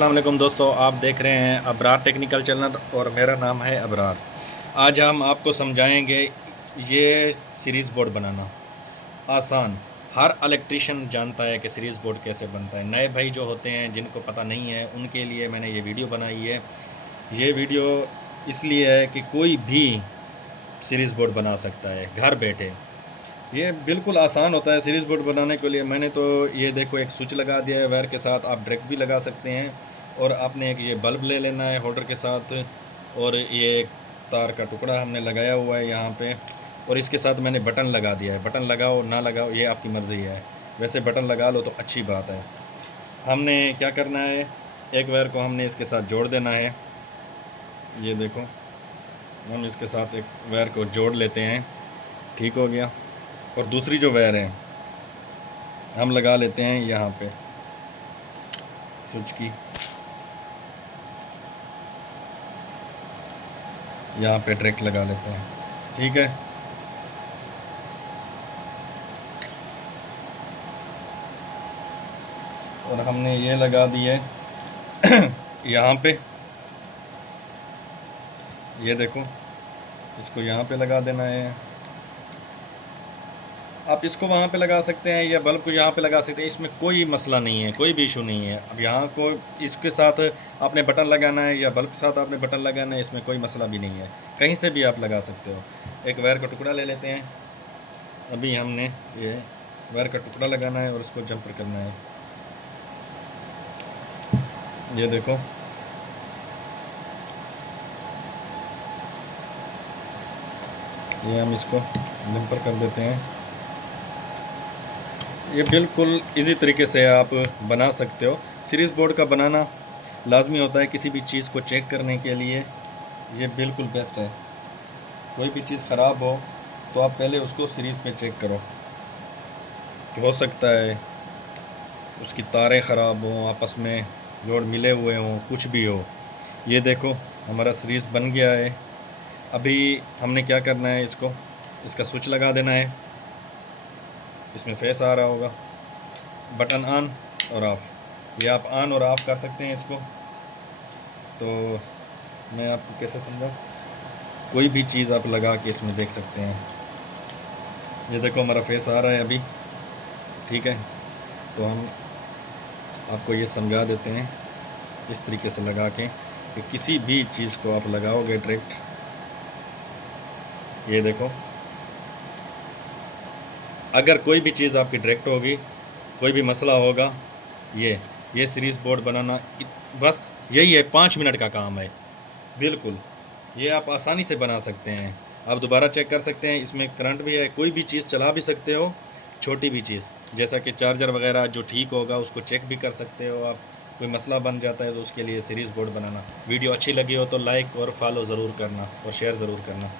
अस्सलाम वालेकुम दोस्तों, आप देख रहे हैं अबरार टेक्निकल चैनल और मेरा नाम है अबरार। आज हम आपको समझाएंगे ये सीरीज़ बोर्ड बनाना आसान। हर इलेक्ट्रीशियन जानता है कि सीरीज़ बोर्ड कैसे बनता है। नए भाई जो होते हैं जिनको पता नहीं है उनके लिए मैंने ये वीडियो बनाई है। ये वीडियो इसलिए है कि कोई भी सीरीज़ बोर्ड बना सकता है घर बैठे। ये बिल्कुल आसान होता है सीरीज़ बोर्ड बनाने के लिए। मैंने तो ये देखो एक स्विच लगा दिया है वायर के साथ, आप डायरेक्ट भी लगा सकते हैं। और आपने एक ये बल्ब ले लेना है होल्डर के साथ, और ये एक तार का टुकड़ा हमने लगाया हुआ है यहाँ पे, और इसके साथ मैंने बटन लगा दिया है। बटन लगाओ ना लगाओ ये आपकी मर्ज़ी है, वैसे बटन लगा लो तो अच्छी बात है। हमने क्या करना है, एक वायर को हमने इसके साथ जोड़ देना है। ये देखो हम इसके साथ एक वायर को जोड़ लेते हैं, ठीक हो गया। और दूसरी जो वायर है हम लगा लेते हैं यहाँ पे स्विच की, यहाँ पे डायरेक्ट लगा लेते हैं, ठीक है। और हमने ये लगा दिए यहाँ पे, ये देखो इसको यहाँ पे लगा देना है। आप इसको वहाँ पे लगा सकते हैं या बल्ब को यहाँ पे लगा सकते हैं, इसमें कोई मसला नहीं है, कोई भी इशू नहीं है। अब यहाँ को इसके साथ आपने बटन लगाना है या बल्ब के साथ आपने बटन लगाना है, इसमें कोई मसला भी नहीं है, कहीं से भी आप लगा सकते हो। एक वायर का टुकड़ा ले लेते हैं, अभी हमने ये वायर का टुकड़ा लगाना है और उसको जंपर करना है। ये देखो ये हम इसको जंपर कर देते हैं। ये बिल्कुल इजी तरीके से आप बना सकते हो। सीरीज़ बोर्ड का बनाना लाजमी होता है किसी भी चीज़ को चेक करने के लिए, ये बिल्कुल बेस्ट है। कोई भी चीज़ ख़राब हो तो आप पहले उसको सीरीज़ पे चेक करो। हो सकता है उसकी तारें ख़राब हों, आपस में जोड़ मिले हुए हों, कुछ भी हो। ये देखो हमारा सीरीज़ बन गया है। अभी हमने क्या करना है, इसका स्विच लगा देना है। इसमें फेस आ रहा होगा, बटन ऑन और ऑफ़, ये आप ऑन और ऑफ़ कर सकते हैं इसको। तो मैं आपको कैसे समझाऊँ, कोई भी चीज़ आप लगा के इसमें देख सकते हैं। ये देखो हमारा फेस आ रहा है अभी, ठीक है। तो हम आपको ये समझा देते हैं इस तरीके से लगा के कि किसी भी चीज़ को आप लगाओगे डायरेक्ट, ये देखो अगर कोई भी चीज़ आपकी डायरेक्ट होगी, कोई भी मसला होगा, ये सीरीज़ बोर्ड बनाना बस यही है, 5 मिनट का काम है बिल्कुल। ये आप आसानी से बना सकते हैं। आप दोबारा चेक कर सकते हैं, इसमें करंट भी है, कोई भी चीज़ चला भी सकते हो, छोटी भी चीज़ जैसा कि चार्जर वगैरह जो ठीक होगा उसको चेक भी कर सकते हो आप। कोई मसला बन जाता है तो उसके लिए सीरीज़ बोर्ड बनाना। वीडियो अच्छी लगी हो तो लाइक और फॉलो ज़रूर करना और शेयर ज़रूर करना।